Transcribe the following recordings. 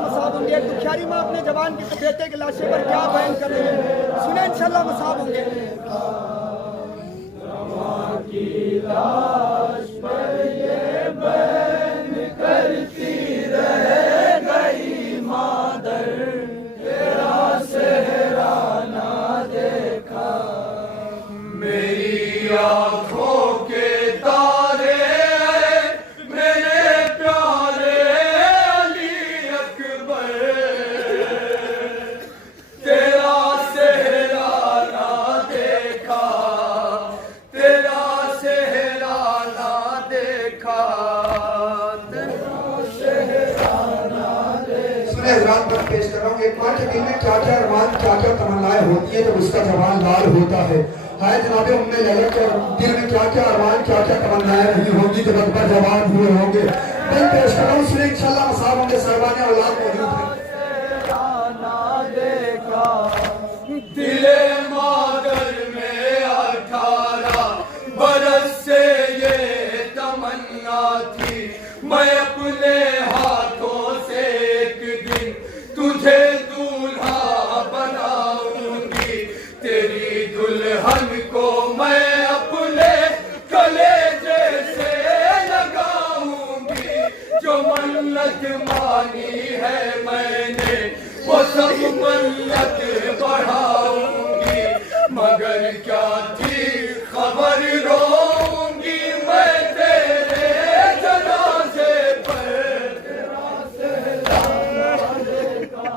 مصاب ہوں گے. ایک دکھیاری ماں اپنے جوان کے بیٹے کے لاشے پر کیا بیان کر رہی ہے, سنیں انشاءاللہ مصاب ہوں گے. کی لاش پر یہ بیان کرتی رہ گئی مادر, تیرا صحرا نہ دیکھا. میری آنکھوں کے تارے میرے پیارے علی اکبر, تیرا صحرا نہ دیکھا, تیرا صحرا نہ دیکھا, تیرا صحرا نہ دیکھا. سنیں حضرات پر پیش کر رہا ہوں, ایک ماں کے دل میں کیا کیا ارمان کیا کیا تمنائیں ہوتی ہیں جب اس کا جوان لال ہوتا ہے. ہائے جناب ام لیلا کے دل میں کیا کیا ارمان کیا کیا تمنائیں نہیں ہوں گی جب اکبر جوان ہوئے ہوں گے. میں پیش کر رہا ہوں, سنیں انشاءاللہ مصاب ہوں گے. صاحبان اولاد موجود ہیں. دل مادر میں 18 برس سے یہ تمنا تھی, میں اپنے ہاتھوں سے ایک دن تجھے دولہا بناؤں گی. تیری دلہن کو میں اپنے کلیجے سے لگاؤں گی. جو منت مانی ہے میں نے وہ سب منت بڑھاؤں گی. مگر کیا تھی خبر روؤں گی میں تیرے جنازے پر, تیرا صحرا نہ دیکھا.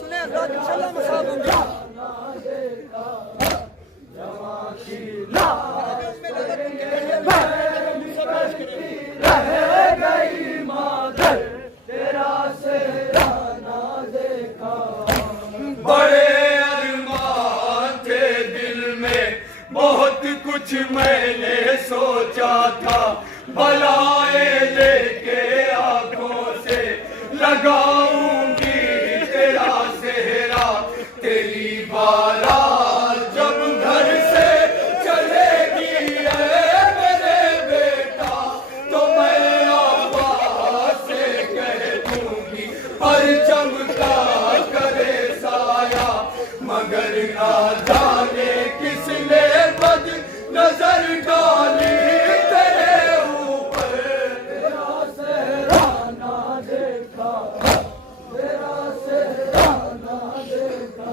سنیں حضرات انشاءاللہ مصاب ہوں گے. جوان کی لاش رہ گئی مادر, تیرا صحرا نہ دیکھا. بڑے ارمان تھے دل میں, بہت کچھ میں نے سوچا تھا, بلائیں لے کے آنکھوں سے لگاؤں گی تیرا صحرا. تیری بارات جب گھر سے چلے گی اے میرے بیٹا, تو میں آواز سے کہہ دوں گی پرچم کا کرے سایہ. مگر نہ جانے کس نے بد نظر ڈالی تیرے اوپر, تیرا صحرا نہ دیکھا, تیرا صحرا نہ دیکھا.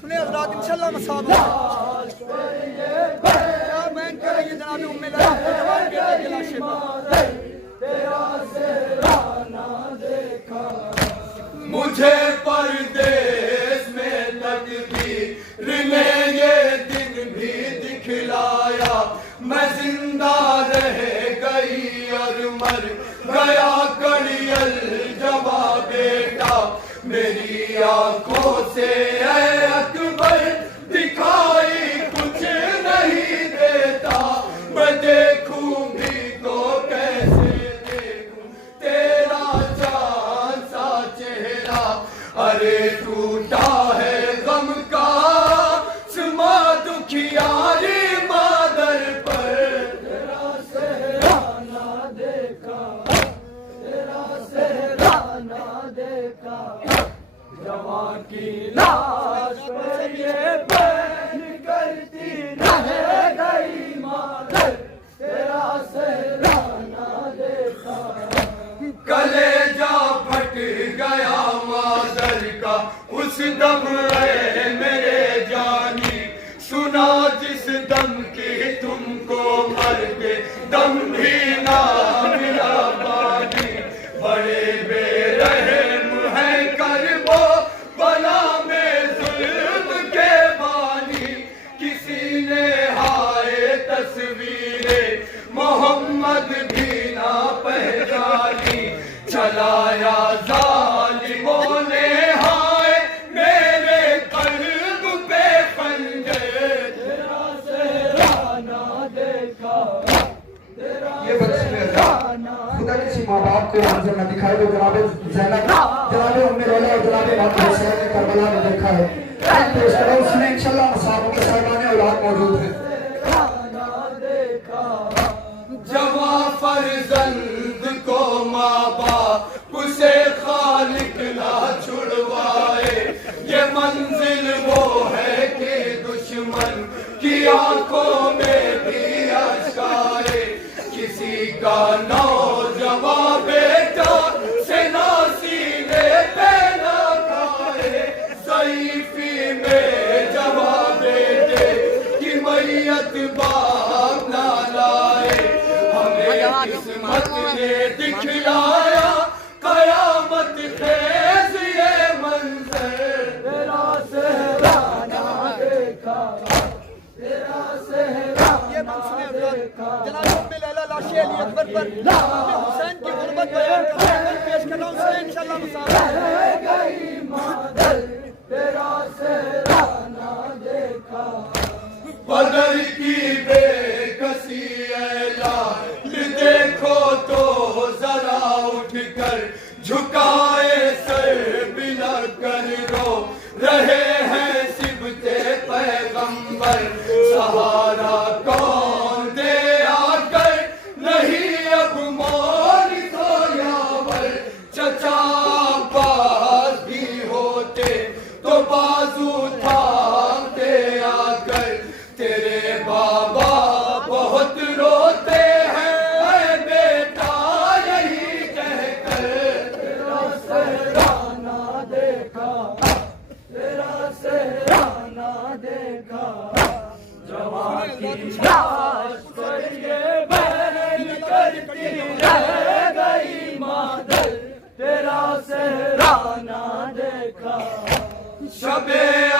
سنیں حضرات انشاءاللہ مصاب ہوں گے. کیا بیان کر رہی ہے جناب ام لیلا اپنے جوان بیٹے کے لاشے پر, تیرا صحرا نہ دیکھا. مجھے پردیس میں تقدیر نے یہ دن بھی دکھلایا, میں زندہ رہ گئی اور مر گیا کڑیل جبا بیٹا. میری آنکھوں سے اے اکبر دکھائی کچھ نہیں دیتا, میں دیکھوں بھی تو کیسے دیکھوں تیرا جان سا چہرہ. ارے ٹوٹا ہے غم کا سما دکھیاری مادر پر, تیرا صحرا نہ دیکھا, تیرا صحرا نہ دیکھا. جوان کی لاش پر یہ بیان کرتی رہ گئی مادر, تیرا صحرا نہ دیکھا. کلیجہ پھٹ گیا مادر کا اس دم اے میرے جانی, سنا جس دم کی تم کو مر کے دم بھی نہ ملا بانی. بڑے بے رحم ہے کربو بلا میں ظلم کے بانی, کسی نے ہائے تصویر محمد بھی نہ پہچانی. چلایا ظالموں نے ہائے میرے قلب پہ خنجر, تیرا صحرا نہ دیکھا, تیرا صحرا نہ خدا کسی ماں باپ کو منظر نہ دکھائے جو جناب زینب, جناب ام لیلا اور جناب امام حسین نے کربلا میں دیکھا ہے. پیش کرو, اس نے انشاءاللہ مصاب ہوں گے. صاحبان اولاد موجود ہیں. جوان فرزند کو ماں باپ اسے خالق علی اکبر پر امام حسین کی غربت بیان کرتے ہوئے پیش کر رہا ہوں سنیں انشاءاللہ مصاب بدر کی بے کسی اعلان دیکھو تو ذرا اٹھ کر جھکائے سر بلا کر رو رہے ہیں سبتے پیغمبر سہارا کون دے آ کر نہیں اب مول تو یاور چچا پاس بھی ہوتے تو بازو تھامتے آ کر تیرے بابا بہت روتے ہیں اے بیٹا یہی کہہ کر تیرا سہرانا دیکھا تیرا سہرانا دیکھا جوان کی لاش پر یہ بہن کرتی رہ گئی مادر تیرا سہرانا دیکھا شب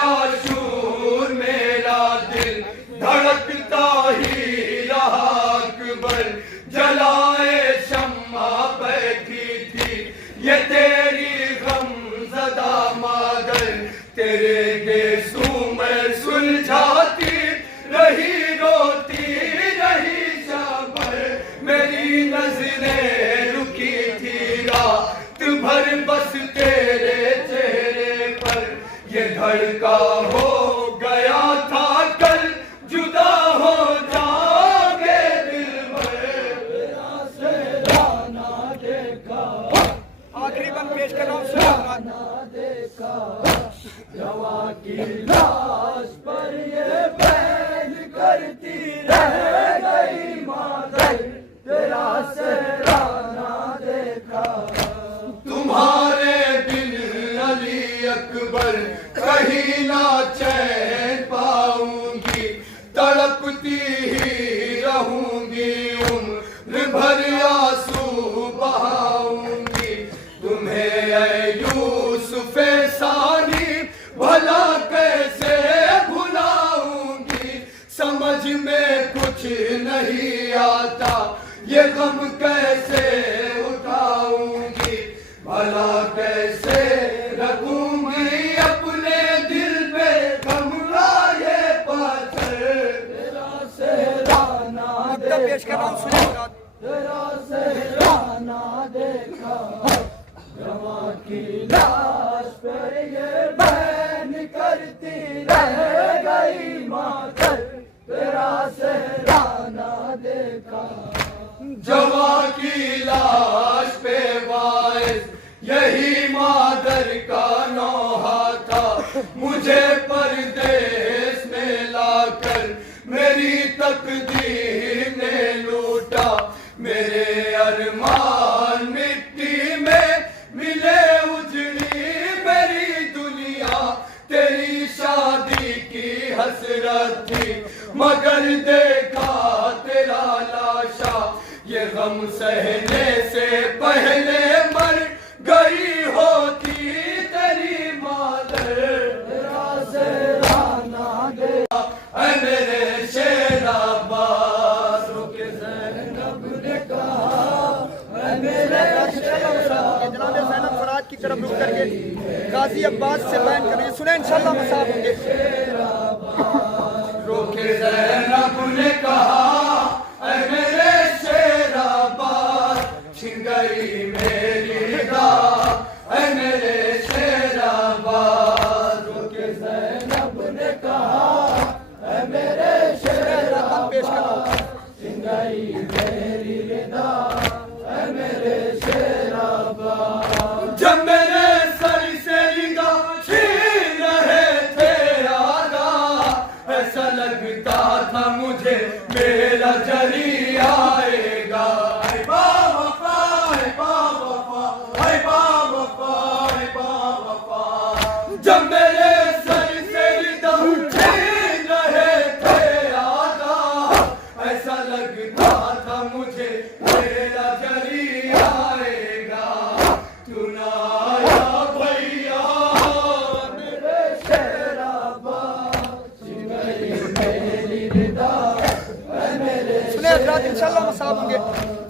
عاشور میرا دل دھڑکتا ہی رہا اکبر جلائے شمع بیٹھی تھی یہ تیری غم زدہ مادر تیرے گیسوں میں سلجھاتی رہی روتی رہی شابر میری نظریں رکی تھی رات بھر بس تیرے چہرے پر یہ دھڑکا ہو گیا تھا کل جدا ہو جاؤں گے دل میں تیرا سہرانا دیکھا آخری بند پیش کر رہا ہوں سہرانا دیکھا جوان کی لاش پر یہ بہن کرتی رہ گئی مادر تیرا سہرانا دیکھا تمہارے بن علی اکبر کہیں نہ چین پاؤں گی تڑپتی ہی رہوں گی عمر بھر آنسو بہاؤں گی تمہیں اے یوسف ثانی بھلا کیسے بھلاؤں گی سمجھ میں کچھ نہیں آتا یہ غم کیسے اٹھاؤں گی بھلا کیسے رکھوں گی اپنے دل پہ غم آئے پاتھر تیرا سہرانا مکتب پیش کر رہا ہوں سنیں مراد تیرا سہرانا دیکھا جوان کی لاش پر یہ بہن کرتی رہ گئی مادر تیرا سہرانا دیکھا جوان کی لاش پہ باعث یہی مادر کا نوحہ تھا مجھے پردیس میں لا کر میری تقدیر نے لوٹا میرے ارمان مٹی میں ملے اجڑی میری دنیا تیری شادی کی حسرت تھی مگر دیکھا تیرا لاشا یہ غم سہنے سے پہلے مر گئی ہوتی تیری مادر تیرا سہرانا دیکھا اے میرے شیر عباس رک زینب نے کہا اے میرے شیر عباس جناب زینب فرات کی طرف رخ کر کے غازی عباس سے بیان کر رہے ہیں سنیں انشاءاللہ مصاب ہوں گے رک زینب نے کہا اے میرے شیر عباس چھن گئی میری داد اے میرے شیر عباس رک زینب نے کہا اے میرے شیر پیش کر رہا ہوں عباس چھن گئی میری ردا اے میرے شیر عباس جب میرے سر سے ردا چھین رہے تھے آدھا ایسا لگتا تھا مجھے میرا جری آئے گا اے بابا اے بابا اے بابا اے بابا جب میرے سر سے ردا چھین رہے تھے آدھا ایسا لگتا تھا مجھے میرا جری آئے گا تو نہ آیا بھیا میرے شیر عباس میری ردا سنیں حضرات انشاءاللہ مصاب ہوں گے